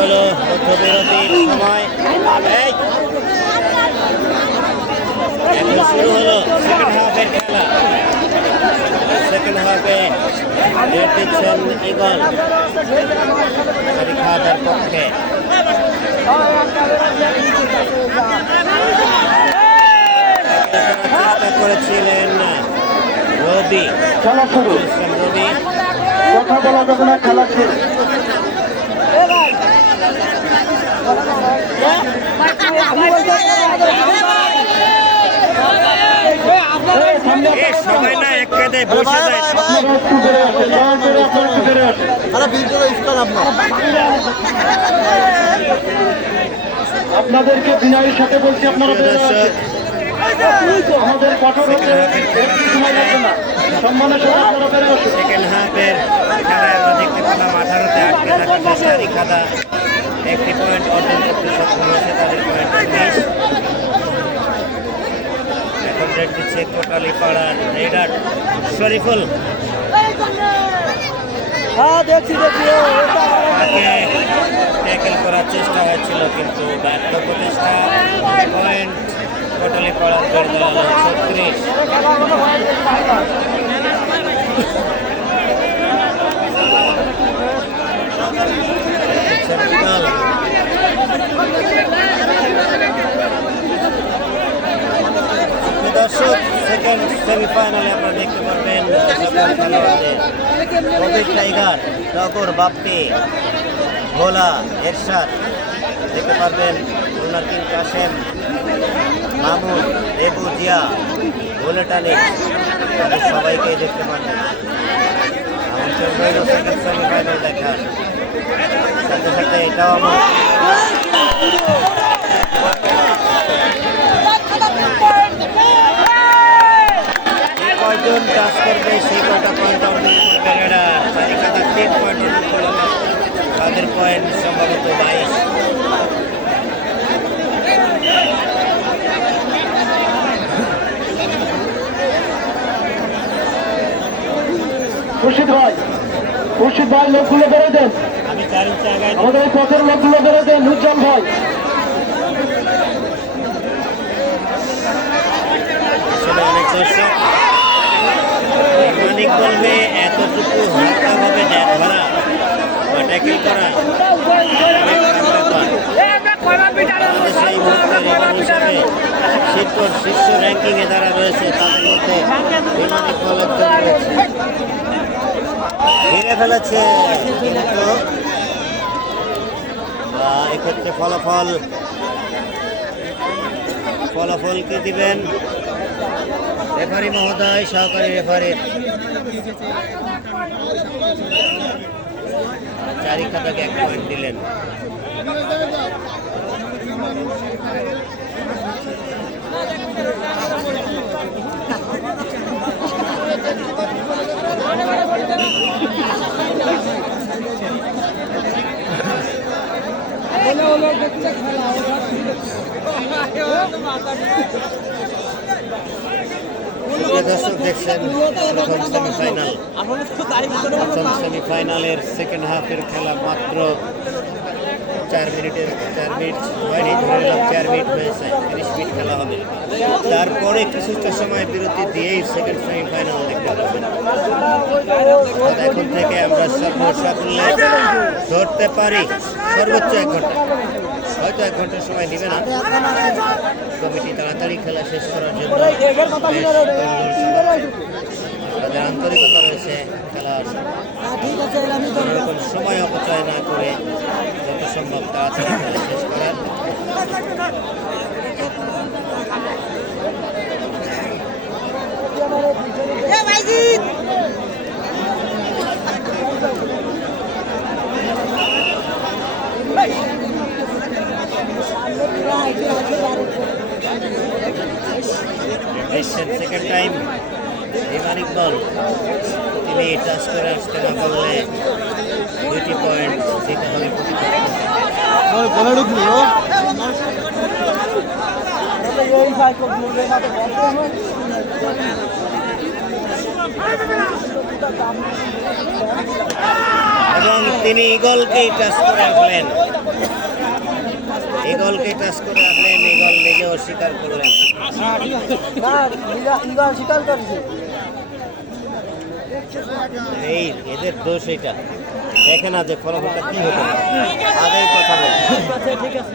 হলো মধ্যবিরতির সময়। এখন শুরু হলো সেকেন্ড হাফের খেলা। সেকেন্ড হাফে রেড দিচ্ছেন ইগল খাতার পক্ষে। চেষ্টা করেছিলেন রবি। রবি কথা বলা যাবে না খেলা শুরু এ সবাই না এক বসে যায়। আপনাদেরকে বিনয়ের সাথে। বলছি আপনারা আমাদের কঠোর হতে একটু সময় লাগবে না। সম্মানের সাথে আপনারা বেড়ে সেকেন্ড হাফের খেলায় আমরা দেখতে পেলাম আঠারোতে আটকে থাকা খাদা একটি পয়েন্ট অর্জন করতে সক্ষম হয়েছে তাদের পয়েন্ট উনিশ এখন রেড দিচ্ছে কোটালি পাড়ার রেডার শরীফুল। হ্যাঁ ট্যাকেল করার চেষ্টা হয়েছিল কিন্তু ব্যর্থ প্রচেষ্টা। পয়েন্ট কোটালি পাড়ার গড় দাঁড়াল ছত্রিশ। দর্শক সেকেন্ড সেমিফাইনালে আপনারা দেখতে পারবেন কবির টাইগার টগর বাপ্পি ভোলা এরশাদ দেখতে পারবেন খুলনার কিং কাশেম মামুন দেবু জিয়া বুলেটানি তাদের সবাইকে দেখতে পারবেন রইল সেকেন্ড সেমিফাইনাল দেখার সাথে সাথে এটাও আমার কয়জন টাচ করবে সেই কয়টা পয়েন্ট খাতা তিন পয়েন্ট তাদের পয়েন্ট সম্ভবত বাইশ। খুরশিদ ভাই খুরশিদ ভাই লোকগুলো বেড়ে দেন আমি চার ইঞ্চি আগায় আমাদের এই পথের লোকগুলো দেন নুজ্জাম ভাই মানিক বলবে এতটুকু হালকাভাবে ড্যাপ ধরা বা ট্যাকেল করা। বাংলাদেশে মুহূর্তে শীর্ষ শীর্ষ র্যাঙ্কিংয়ে যারা রয়েছে, তাদের মধ্যে রয়েছে ফেলেছে এক্ষেত্রে ফলাফল ফলাফল কি দিবেন? রেফারি মহোদয় সহকারী রেফারি চারি খাতাকে এক পয়েন্ট দিলেন হলো হলো দেখছে খেলা ওটা প্রিয় প্রথম সেমিফাইনাল প্রথম সেমিফাইনালের সেকেন্ড হাফের খেলা মাত্র চার মিনিটের, চার মিনিট হয়নি ধরে চার মিনিট হয়েছে, তিরিশ মিনিট খেলা হবে। তারপরে কিছুটা সময় বিরতি দিয়েই সেকেন্ড সেমিফাইনাল দেখতে পাবেন। এখন থেকে আমরা সাফল্যে ধরতে পারি। সর্বোচ্চ এক ঘণ্টা। হয়তো এক ঘণ্টার সময় নেবে না। কমিটি তাড়াতাড়ি খেলা শেষ করার জন্য। তাদের আন্তরিকতা রয়েছে খেলার। ঠিক আছে আমি কোনো রকম সময় অপচয় না করে যত সম্ভব তাড়াতাড়ি খেলা শেষ করার। এসছেন সেকেন্ড টাইম ইমান ইকবল, তিনি টাচ করে আসতে না পারলে দুইটি পয়েন্ট দিতে হবে। এবং তিনি ইগলকেই টাচ করে আসলেন এগলকে টাচ করে আসলেন এগল নিজে অস্বীকার করলেন এই এদের দোষ এটা দেখে না যে ফলাফলটা কি হতো আগেই কথা বলে। ঠিক আছে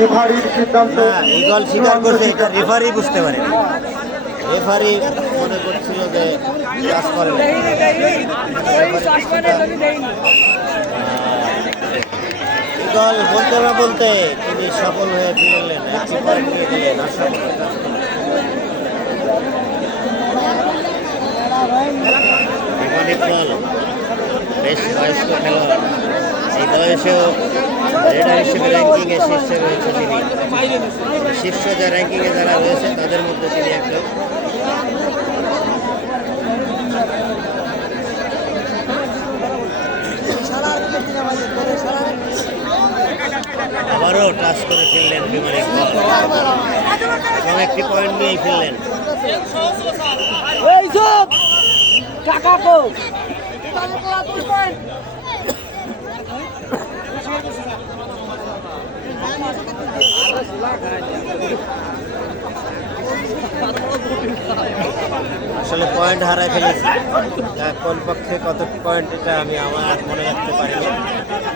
রেফারির সিদ্ধান্ত ইগল স্বীকার করছে এটা রেফারি বুঝতে পারে। রেফারি মনে করছিল যে কাজ করে। ইগল বলতে না বলতে তিনি সফল হয়ে ফিরলেন। একটি পয়েন্ট নিয়ে দল, বেশ বয়স্ক খেলোয়াড়। এই বয়সেও রেডার শীর্ষে রয়েছে তিনি। শীর্ষ যে র্যাঙ্কিংয়ে যারা রয়েছে তাদের মধ্যে তিনি একজন। আবারও টাচ করে ফেললেন বিমানিক দল এবং একটি পয়েন্ট নিয়েই ফেললেন। কাকা আসলে পয়েন্ট হারায় ফেলেছি। কোন পক্ষে কত পয়েন্ট এটা আমি আমার আর মনে রাখতে পারিনি।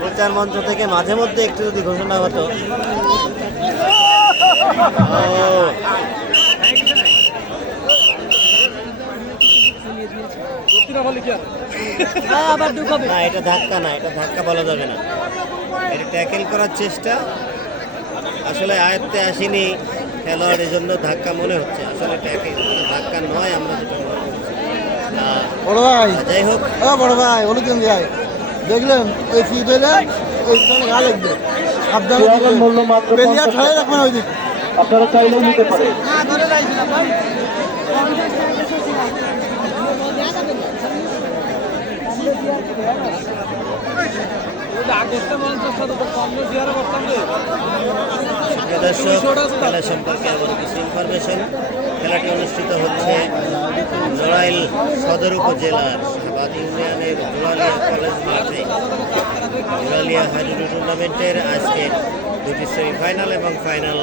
প্রচার মঞ্চ থেকে মাঝে মধ্যে একটু যদি ঘোষণা হতো। হ্যাঁ না এটা ধাক্কা না এটা ধাক্কা বলা যাবে না। এটা ট্যাকেল করার চেষ্টা। আসলে আয়ত্তে আসেনি। খেলোয়াড়ের জন্য ধাক্কা মনে হচ্ছে। আসলে ধাক্কা নয় আমরা যেটা মনে করছি। বড় ভাই। যাই হোক। ও বড় ভাই অনুকেন ভাই। দেখলেন ওই ফি দিলেন ওই সঙ্গে গা লাগবে সাবধানে পেলিয়া ছাড়াই। রাখবেন ওই দিক আপনারা চাইলেও নিতে পারেন। খেলা সম্পর্কে আবার কিছু ইনফরমেশন খেলাটি অনুষ্ঠিত হচ্ছে নড়াইল সদর উপজেলার শাহবাদ ইউনিয়নের জোড়ালিয়া কলেজ মাঠে। জোড়ালিয়া হাডুডু টুর্নামেন্টের আজকে দুটি সেমিফাইনাল এবং ফাইনাল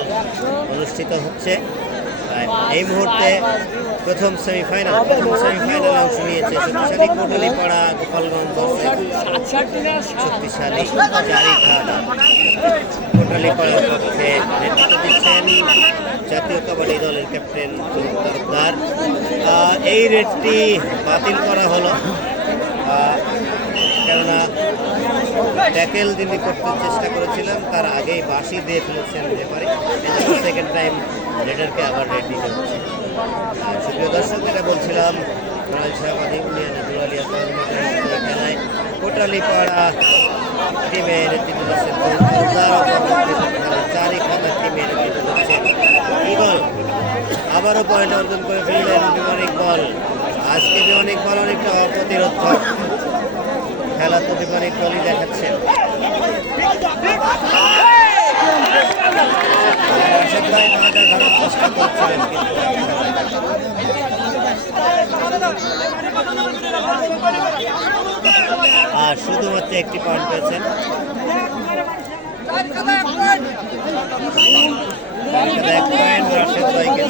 অনুষ্ঠিত হচ্ছে। এই মুহূর্তে প্রথম সেমিফাইনাল প্রথম সেমিফাইনাল অংশ নিয়েছে শক্তিশালী কোটলিপাড়া গোপালগঞ্জ শক্তিশালী জারি খাদা কোটালীপাড়ার পক্ষে নেতৃত্ব দিচ্ছেন জাতীয় কাবাডি দলের ক্যাপ্টেন তরফদার এই রেটটি বাতিল করা হলো। কেননা ট্যাকেল যিনি করতে চেষ্টা করেছিলেন, তার আগেই বাঁশি দিয়ে ফেলেছেন রেফারি। সেকেন্ড টাইম রেডারকে আবার রেড দিতে হচ্ছে। আর সুপ্রিয় দর্শক, যেটা বলছিলাম আবারও পয়েন্ট অর্জন করে ফেললেন বিমান ইকবল আজকে বিমান ইকবল অনেকটা অপ্রতিরোধক। খেলা তো চেষ্টা করছিলেন কিন্তু আর শুধুমাত্র একটি পয়েন্ট পেয়েছেন এক পয়েন্ট রাশেদ ভাইকে।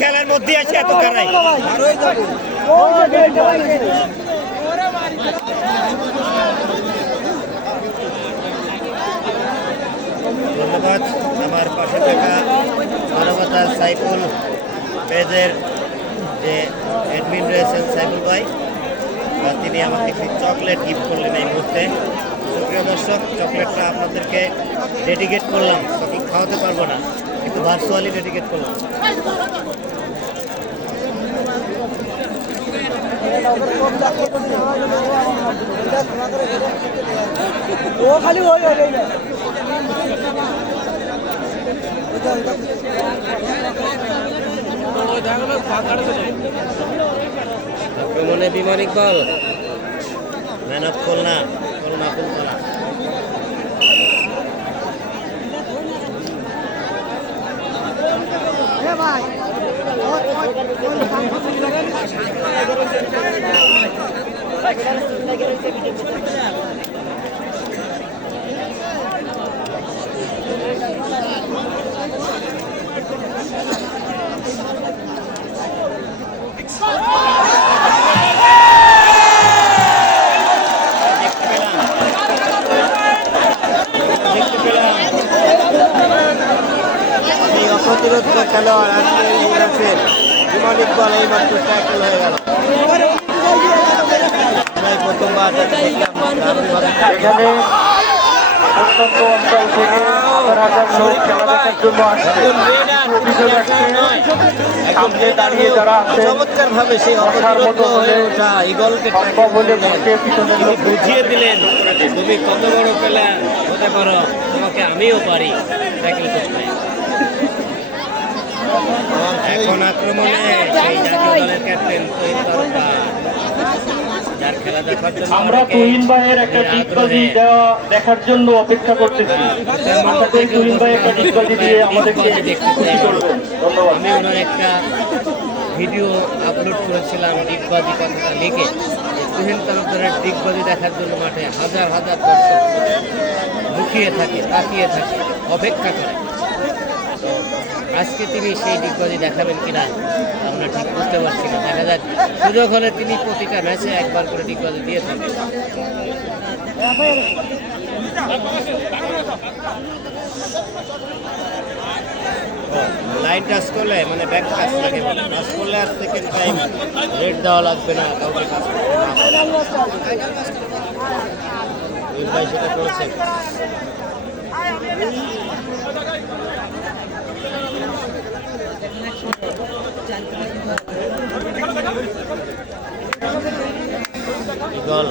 খেলার মধ্যে আছে এত কারাই। ধন্যবাদ। আমার পাশে থাকা মানবতা সাইফুল পেজের যে অ্যাডমিন রয়েছেন সাইফুল ভাই তিনি আমাকে একটি চকলেট গিফট করলেন এই মুহূর্তে। সুপ্রিয় দর্শক চকলেটটা আপনাদেরকে ডেডিকেট করলাম। সঠিক খাওয়াতে পারব না কিন্তু ভার্চুয়ালি ডেডিকেট করলাম। ও খালি ওই আক্রমণে বিমান ইকবাল ম্যান অফ খুলনা। খুলনা ফুলতলা অপ্রতিরোধ খেলোয়াড় আজকে ইকবাল এই মাত্র ট্যাকেল হয়ে গেল। প্রথমবার এখানে অত্যন্ত অঞ্চল থেকে চমৎকার ভাবে সেই অপ্রতিরোধ হয়ে ওঠা ইগলকে তিনি বুঝিয়ে দিলেন তুমি কত বড় প্লেয়ার হতে পারো তোমাকে আমিও পারি ট্যাকেল এখন আক্রমণে সেই জাতীয় দলের ক্যাপ্টেন তৈরি তরফা যার খেলা দেখার জন্য আমরা তুহিন ভাইয়ের একটা ডিগবাজি আগ্রহে। দেওয়া দেখার জন্য অপেক্ষা করতেছি। আশা করি তুহিন ভাই একটা ডিগবাজি দিয়ে আমাদেরকে খুশি করবেন। ধন্যবাদ। আমি ওনার একটা ভিডিও আপলোড করেছিলাম ডিগবাজি কথাটা লিখে। তুহিন তালুকদারের ডিগবাজি দেখার জন্য মাঠে হাজার হাজার দর্শক লুকিয়ে থাকে তাকিয়ে থাকে অপেক্ষা করে। আজকে তিনি সেই ডিগবাজি দেখাবেন কিনা, আমরা ঠিক বুঝতে পারছি না। দেখা যাক, সুযোগ হলে তিনি প্রতিটা ম্যাচে একবার করে ডিগবাজি দিয়ে থাকেন। লাইন টাচ করলে মানে ব্যাক টাচ লাগে টাচ করলে আর সেকেন্ড টাইম রেড দেওয়া লাগবে না, কাউকে টাচ করতে সেটা করেছেন। ইগল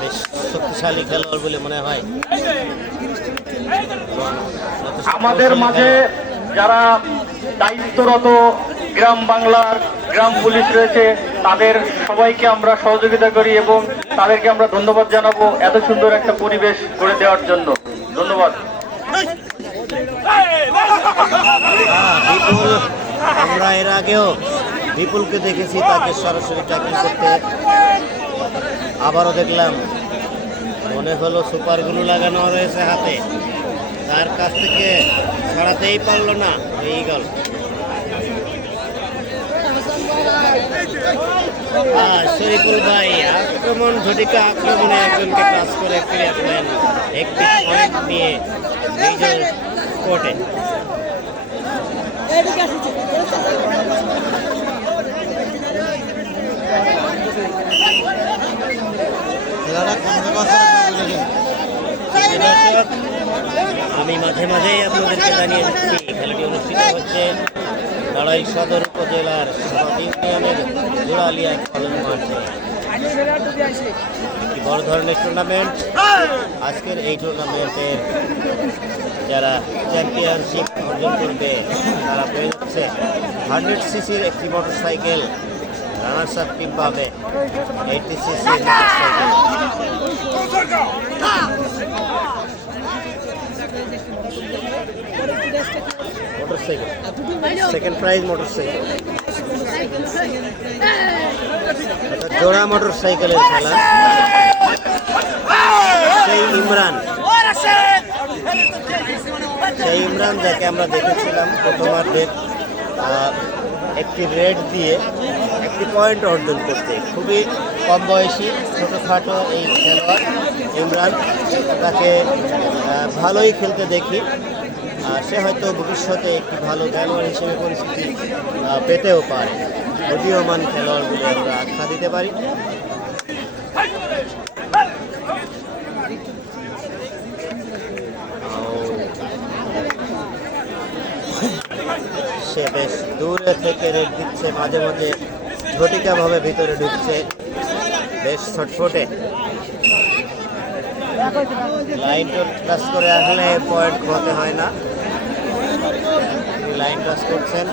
বেশ শক্তিশালী খেলোয়াড় বলে মনে হয়। আমাদের মাঝে যারা দায়িত্বরত গ্রাম বাংলার গ্রাম পুলিশ রয়েছে তাদের সবাইকে আমরা সহযোগিতা করি এবং তাদেরকে আমরা ধন্যবাদ জানাব এত সুন্দর একটা পরিবেশ করে দেওয়ার জন্য। ধন্যবাদ। হ্যাঁ, আমরা এর আগেও বিপুলকে দেখেছি, তাকে সরাসরি চাকরি করতে। আবারও দেখলাম, মনে হলো সুপার লাগানো রয়েছে হাতে। তার কাছ থেকে ছড়াতেই পারল না এই গল শরীফুল ভাই, আক্রমণ, ঝটিকা আক্রমণে একজনকে কাজ করে ফিরে আসলেন একটি পয়েন্ট নিয়ে নিজের কোর্টে খেলাটা কোন বছর দর্শক, আমি মাঝে মাঝেই আপনাদেরকে জানিয়ে দিচ্ছি খেলাটি অনুষ্ঠিত হচ্ছে লড়াই সদর উপজেলার সমাজ ইউনিয়নের জোড়ালিয়া কলেজ মাঠে। বড় ধরনের টুর্নামেন্ট আজকের এই টুর্নামেন্টের যারা চ্যাম্পিয়নশিপ অর্জন করবে তারা পেয়ে যাচ্ছে হান্ড্রেড সিসির একটি মোটরসাইকেল রানার্স আপ টিম পাবে এইটটি সিসির motorcycle motorcycle second prize motorcycle অর্থাৎ জোড়া মোটরসাইকেলের খেলা। সেই ইমরান। সেই ইমরান যাকে আমরা দেখেছিলাম প্রথমার্ধের একটি রেড দিয়ে একটি পয়েন্ট অর্জন করতে। খুবই কম বয়সী, ছোটোখাটো এই খেলোয়াড় ইমরান। তাকে ভালোই খেলতে দেখি। আর সে হয়তো ভবিষ্যতে একটি ভালো খেলোয়াড় হিসেবে পরিস্থিতি পেতেও পারে। উদীয়মান খেলোয়াড় বলে আমরা আখ্যা দিতে পারি। সে বেশ দূরে থেকে রেড দিচ্ছে, মাঝে মাঝে ঝটিকাভাবে ভিতরে ঢুকছে বেশ ছটফটে। লাইন টাচ করে আসলে পয়েন্ট খোয়াতে হয় না। লাইন টাচ করছেন।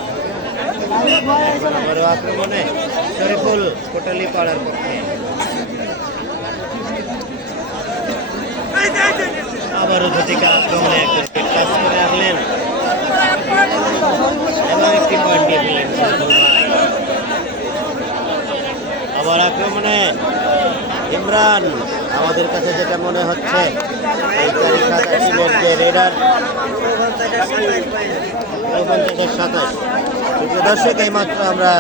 আক্রমণে শরীফুল কোটালি পাড়ার পক্ষে। আবারও ঝটিকা আক্রমণে একজনকে টাচ করে আসলেন। এবং একটি পয়েন্ট আক্রমণে ইমরান, আমাদের কাছে যেটা মনে হচ্ছে, এই তারিখা রেডার। সাতাশ। দর্শক, এইমাত্র আমরা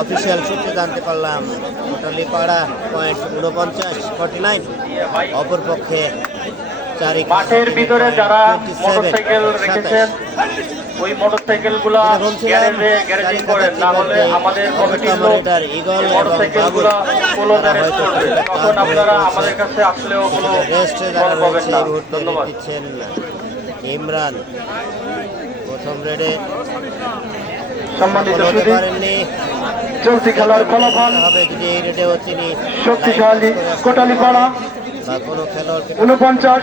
অফিসিয়াল সূত্রে জানতে পারলাম টোটালি পাড়া পয়েন্ট উনপঞ্চাশ, ফর্টি নাইন। অপরপক্ষে মাঠের ভিতরে যারা মোটরসাইকেল রেখেছেন ওই মোটরসাইকেলগুলা গ্যারেজে গ্যারেজিং করেন না হলে আমাদের কমিটির লোক মোটরসাইকেলগুলা পোলো গ্যারেজ করবে তখন আপনারা আমাদের কাছে আসলেও কোনো ফল পাবেন না। ধন্যবাদ। ইমরান প্রথম রেডে। সম্মানিত পারেননি। চলতি খেলার ফলাফল হবে যদি এই রেডেও তিনি শক্তিশালী কোটালীপাড়া। কোনো উনপঞ্চাশ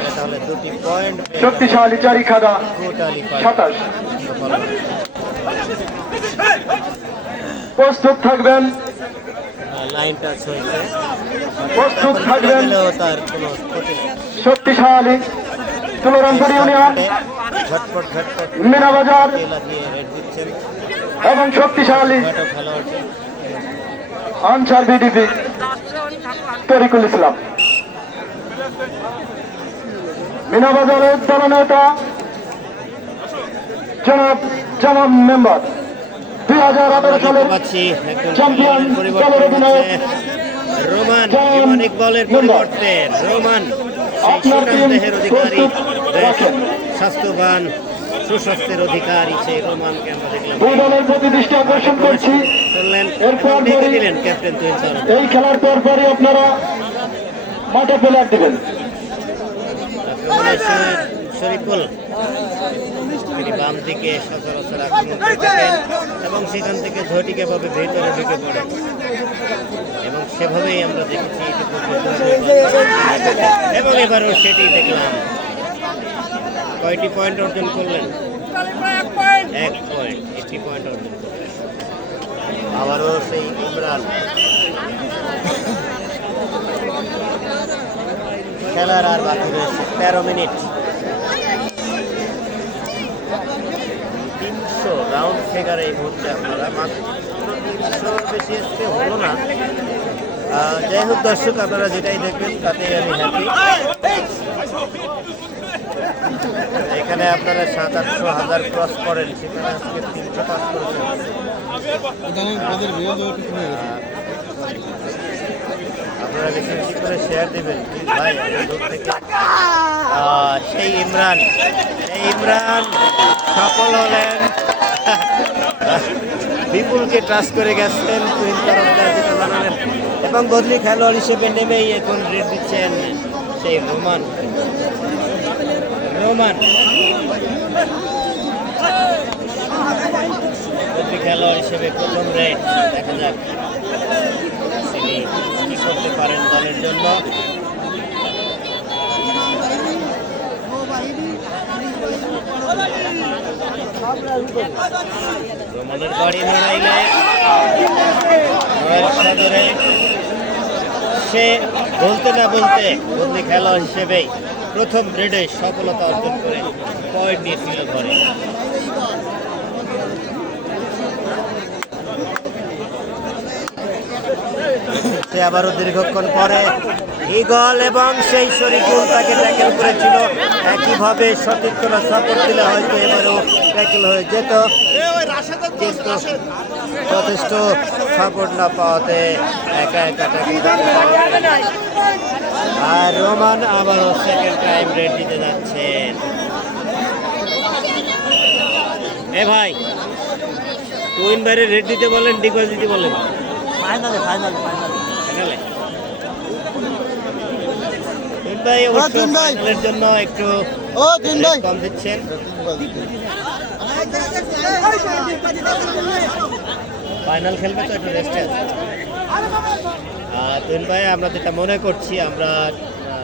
শক্তিশালী চারিখাদা টোটালি সাতাশ। প্রস্তুত থাকবেন। লাইন টাচ হয়েছে প্রস্তুত থাকবেন। তার কোনো শক্তিশালী তুলরামপুর ইউনিয়ন। ঝটপট ঝটপট মিনাবাজার এবং শক্তিশালী আনসার বিডিপি তরিকুল ইসলাম। মিনাবাজারের দলনেতা জনাব জামান মেম্বার। দুই হাজার আঠারো সালের চ্যাম্পিয়ন দলের অধিনায়ক রোমান পরিবর্তে রোমান দেহের অধিকারী। স্বাস্থ্যবান সুস্বাস্থ্যের অধিকারী সেই রোমানকে আমরা দেখলাম। দুই দলের প্রতি দৃষ্টি আকর্ষণ করছি। এরপর দিলেন ক্যাপ্টেন এই খেলার পর পরই আপনারা মাঠে প্লেয়ার দিবেন। বাম এবং সেখান থেকে ঝটিকে ভাবে ভেতরে ঢুকে পড়েন এবং সেভাবেই আমরা দেখেছি এবং এবারও সেটি দেখলাম। কয়টি পয়েন্ট অর্জন করলেন? এক পয়েন্ট, একটি পয়েন্ট অর্জন করলেন। আবারও সেই ইমরান। খেলার আর বাকি রয়েছে তেরো মিনিট। তিনশো রাউন্ড ফিগার এই মুহূর্তে আপনারা মাত্র বেশি আজকে হলো না। যাই হোক দর্শক আপনারা যেটাই দেখবেন তাতেই আমি হ্যাপি এখানে আপনারা সাত আটশো হাজার ক্রস করেন সেখানে আজকে তিনশো পাস করেছেন। আপনারা বেশি বেশি করে শেয়ার দেবেন। ভাই সেই ইমরান। সেই ইমরান সফল হলেন। বিপুলকে ট্রাস্ট করে গেছেন তুহিন তরফদার যেটা এবং বদলি খেলোয়াড় হিসেবে নেমেই এখন রেড দিচ্ছেন সেই রোমান। রোমান। খেলোয়াড় হিসেবে প্রথম রেড দেখা যাক। পারেন দলের জন্য। রোমানের বাড়ি নড়াইল সদরে সে বলতে না বলতে বদলি খেলোয়াড় হিসেবেই প্রথম রেডে সফলতা অর্জন করে পয়েন্ট নিয়েছিল ঘরে। সে আবারও দীর্ঘক্ষণ পরে ইগল এবং সেই শরীফুল তাকে ট্যাকেল করেছিল। একইভাবে কোনো সাপোর্ট দিলে হয়তো এবারও ট্যাকেল হয়ে যেত। যথেষ্ট সাপোর্ট না পাওয়াতে একা একা আর রোমান আবারও সেকেন্ড টাইম রেড দিতে যাচ্ছেন। এ ভাই টুইন বাইরে রেড দিতে বলেন ডিগজ দিতে বলেন। ফাইনালে ফাইনালে ফাইনালে ফাইনালে তিন ভাই অবশ্য ফাইনালের জন্য একটু ও তিন ভাই কম দিচ্ছেন। ফাইনাল খেলবে তো একটু রেস্টে আছে। তুহিন ভাই আমরা যেটা মনে করছি আমরা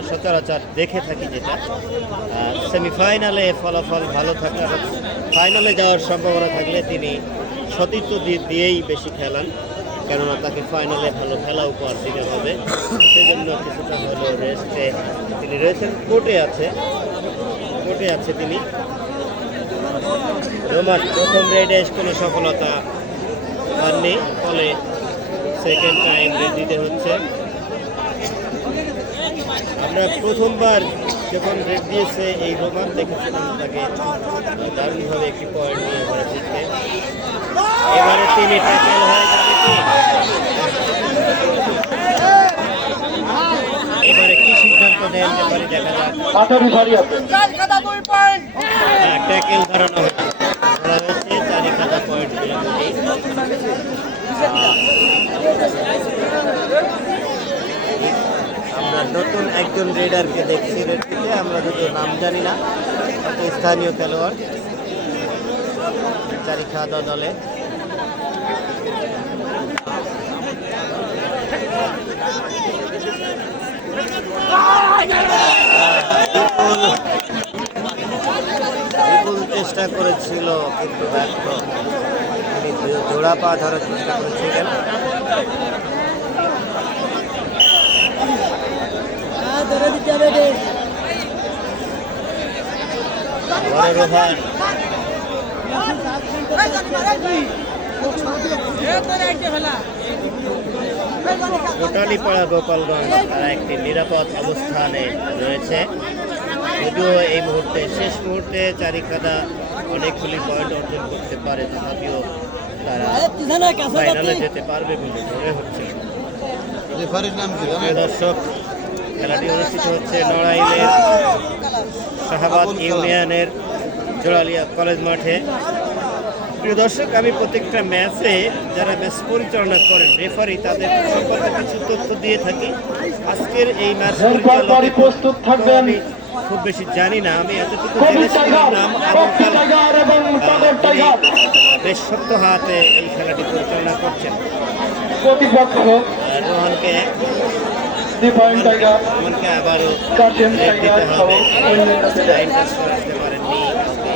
সচরাচর দেখে থাকি যেটা। সেমিফাইনালে ফলাফল ভালো থাকলে আর ফাইনালে যাওয়ার সম্ভাবনা থাকলে তিনি সতীর্থ দিয়েই বেশি খেলান। কেননা তাকে ফাইনালে ভালো খেলা উপহার দিতে হবে। সেজন্য কিছুটা হলো রেস্টে তিনি রয়েছেন, কোর্টে আছে। কোর্টে আছে তিনি। রোমান প্রথম রেডে কোনো সফলতা পাননি, ফলে সেকেন্ড টাইম রেড দিতে হচ্ছে। আমরা প্রথমবার যখন রেড দিয়েছে এই রোমান দেখেছিলাম তাকে দারুণভাবে একটি পয়েন্ট নিয়ে ঘরে ফিরতে এবারে তিনি ট্যাকেল হয়ে যাবে কি? এবারে কি সিদ্ধান্ত নেন ব্যাপারে দেখা যাক। ভারী আছে। ট্যাকেল ধরানো হয়েছে। ধরা হয়েছে চারি খাতা পয়েন্ট আমরা নতুন একজন রেডারকে দেখছি রেডটিতে আমরা যদিও নাম জানি না স্থানীয় খেলোয়াড়। চারি খাওয়া দলে। বিপুল চেষ্টা করেছিল কিন্তু ব্যর্থ। তিনি জোড়া পা ধরার চেষ্টা করেছিলেন। হ্যাঁ ধরে দিতে হবে রোহান। কোটালীপাড়া গোপালগঞ্জ তারা একটি নিরাপদ অবস্থানে রয়েছে। যদিও এই মুহূর্তে শেষ মুহূর্তে চারিকাদা অনেকগুলি পয়েন্ট অর্জন করতে পারে তথাপিও তারা ফাইনালে যেতে পারবে বলে মনে হচ্ছে। দর্শক খেলাটি অনুষ্ঠিত হচ্ছে নড়াইলের শাহাবাদ ইউনিয়নের জোড়ালিয়া কলেজ মাঠে। প্রিয় দর্শক আমি প্রত্যেকটা ম্যাচে যারা ম্যাচ পরিচালনা করেন রেফারি তাদের সম্পর্কে কিছু তথ্য দিয়ে থাকি। আজকের এই ম্যাচ প্রস্তুত থাকবেন। আমি খুব বেশি জানি না আমি এতটুকু নাম বেশ শক্ত হাতে এই খেলাটি পরিচালনা করছেন। রোহনকে রোহনকে আবারও দিতে হবে অন্যান্য প্লেয়ার। লাইন টাচ করে আসতে পারেননি কাউকে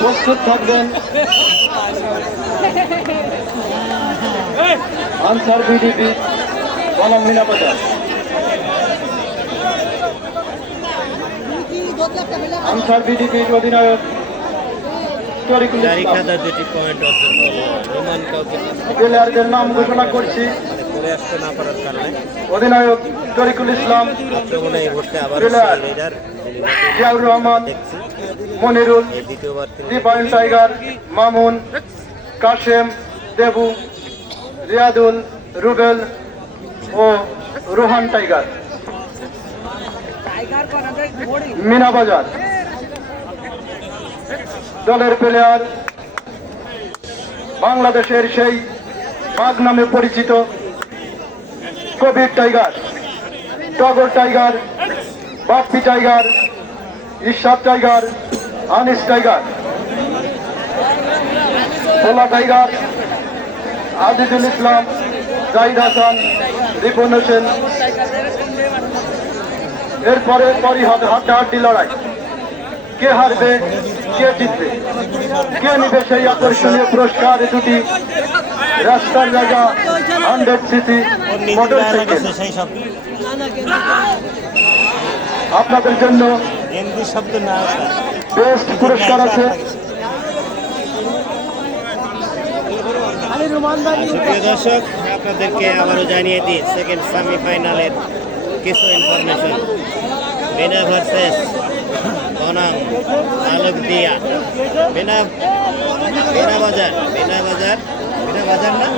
প্রস্তুত থাকবেন। আনসার বিডিপি মিনা বাজার। আনসার বিডিপির অধিনায়ক প্লেয়ারদের নাম ঘোষণা করছি। মানে করে আসতে না পারার কারণে। অধিনায়ক তরিকুল ইসলাম। আক্রমণে এই মুহূর্তে আবার Player. লিডার জিয়াউর রহমান। মনিরুল দ্বিতীয়বার টাইগার মামুন কাশেম দেবু রিয়াদুল রুবেল ও রোহান টাইগার। মিনা বাজার। দলের প্লেয়ার বাংলাদেশের সেই বাঘ নামে পরিচিত Kabir tiger Togor tiger Bappi tiger Ishad tiger, Anis tiger Bhola tiger, Azizul Islam, Zahid Hasan, Ripon Hossain. এরপরে পরই হবে হাড্ডাহাড্ডি লড়াই। কে হারবে, কে জিতবে? কে নিবে সেই আকর্ষণীয় পুরস্কার? দুটি রাস্তার জায়গা হান্ড্রেড সিসি মোটর সাইকেল সেই সব না না কিন্তু আপনাদের জন্য হিন্দি শব্দ না বেস্ট পুরস্কার আছে। দর্শক আপনাদেরকে আবারও জানিয়ে দিই সেকেন্ড সেমিফাইনালের কিছু ইনফরমেশন বেনা ভার্সেস বনাম আলোক দিয়া বেনা বেনা বাজার বেনা বাজার বেনা বাজার না?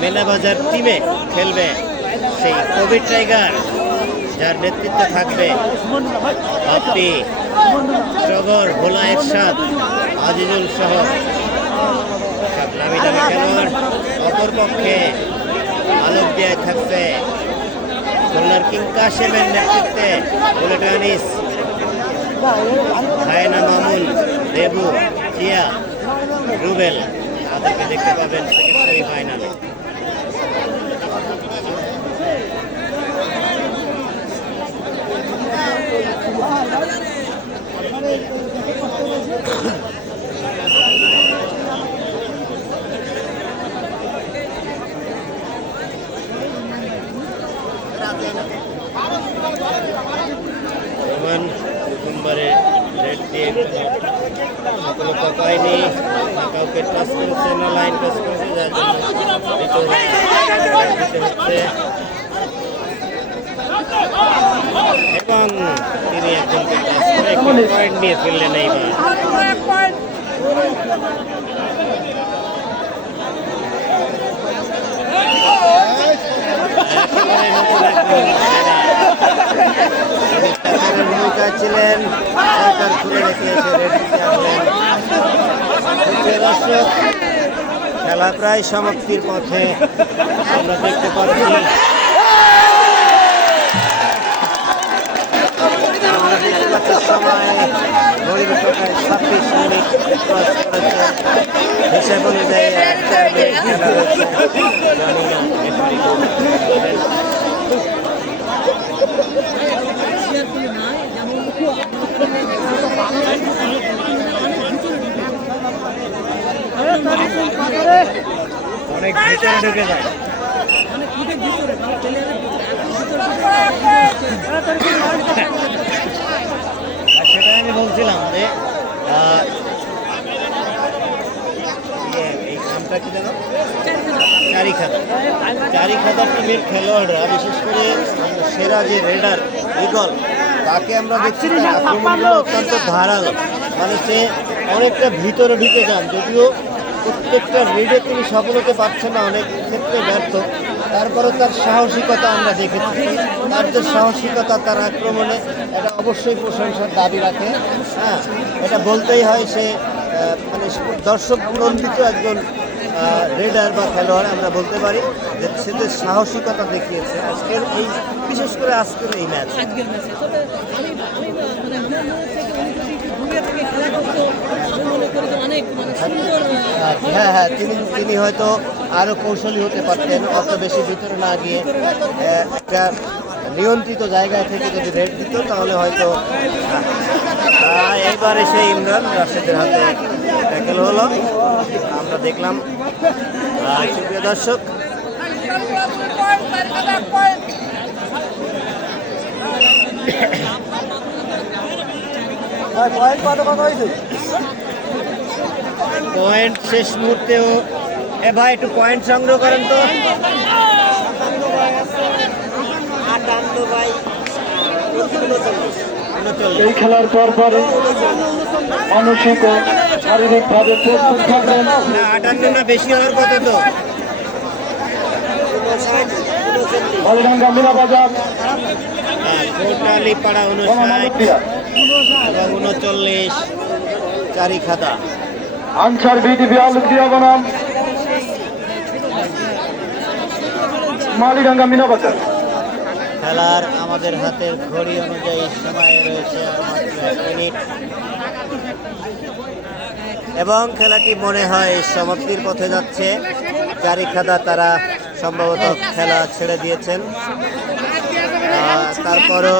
বেনা বাজার টিমে খেলবে সেই কোভিড টাইগার যার নেতৃত্বে থাকবে বাপ্পি টগর ভোলা একসাথ আজিজুল সহ নামি দামি খেলোয়াড় অপর পক্ষে আলোক দিয়ে থাকছে খুলনার কিং কাশেমের নেতৃত্বে বুলেট আনিস, হায়না মামুন, দেবু, জিয়া, রুবেল। তাদেরকে দেখতে পাবেন সেকেন্ড সেমিফাইনালে রোমান প্রথমবারে রেড দিয়ে সফলতা পায়নি কাউকে টাচ করেছে না লাইন টাচ করেছে যার জন্য দ্বিতীয় round দিতে হচ্ছে এবং তিনি একজনকে টাচ করে একটি পয়েন্ট নিয়ে ফেললেন এইবার ভূমিকা ছিলেন সরকার খুলে খেলা প্রায় সমাপ্তির পথে আমরা দেখতে পাচ্ছি সময় ঘড়ির কাটায় ছাব্বিশ মিনিট ক্রস করেছে হিসাব অনুযায়ী এক মিনিট খেলা রয়েছে জানি না রেফারি কি করবেন। অনেক ভিতরে ঢুকে যায়। সেটাই আমি বলছিলাম যে ইয়ে, এই নামটা কি যেন? চারি খাতা চারি খাতা টিমের খেলোয়াড়রা বিশেষ করে সেরা যে রেডার ইগল তাকে আমরা দেখছি আক্রমণগুলো অত্যন্ত ধারালো। মানে সে অনেকটা ভিতরে ঢুকে যান যদিও প্রত্যেকটা রেডে তিনি সফল হতে পারছেন না, অনেক ক্ষেত্রে ব্যর্থ। তারপরেও তার সাহসিকতা আমরা দেখেছি। তার যে সাহসিকতা, তার আক্রমণে এটা অবশ্যই প্রশংসার দাবি রাখে। হ্যাঁ এটা বলতেই হয় সে মানে দর্শক নন্দিত একজন রেডার বা খেলোয়াড়, আমরা বলতে পারি যে সে যে সাহসিকতা দেখিয়েছে আজকের এই, বিশেষ করে আজকের এই ম্যাচ। হ্যাঁ। হ্যাঁ তিনি তিনি হয়তো আরও কৌশলী হতে পারতেন অত বেশি ভিতরে না গিয়ে একটা নিয়ন্ত্রিত জায়গায় থেকে যদি রেট দিত তাহলে হয়তো এইবার এসে ইমরান রাশেদের হাতে ট্যাকেল হলো। আমরা দেখলাম সুপ্রিয় দর্শক ভাই পয়েন্ট শেষ মুহূর্তেও এ ভাই একটু পয়েন্ট সংগ্রহ করেন তো। এই খেলার পর পর মানসিক ও শারীরিকভাবে প্রস্তুত থাকবেন। আটান্ন না বেশি হওয়ার কথা তো। মিনাবাজার হ্যাঁ, কোটালি পাড়া উনষাট এবং উনচল্লিশ চারি খাতা আনসার বনাম মালিডাঙ্গা মিনাবাজার। খেলার আমাদের হাতের ঘড়ি অনুযায়ী সময় রয়েছে মিনিট। এবং খেলাটি মনে হয় সমাপ্তির পথে যাচ্ছে। চারি খাতা তারা সম্ভবত খেলা ছেড়ে দিয়েছেন। তারপরও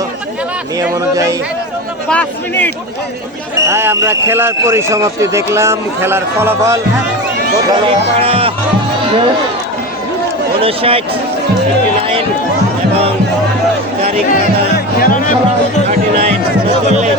নিয়ম অনুযায়ী পাঁচ মিনিট। হ্যাঁ আমরা খেলার পরিসমাপ্তি দেখলাম খেলার ফলাফল। উনষাট ফিফটি নাইন এবং তারিখ থার্টি নাইন উনচল্লিশ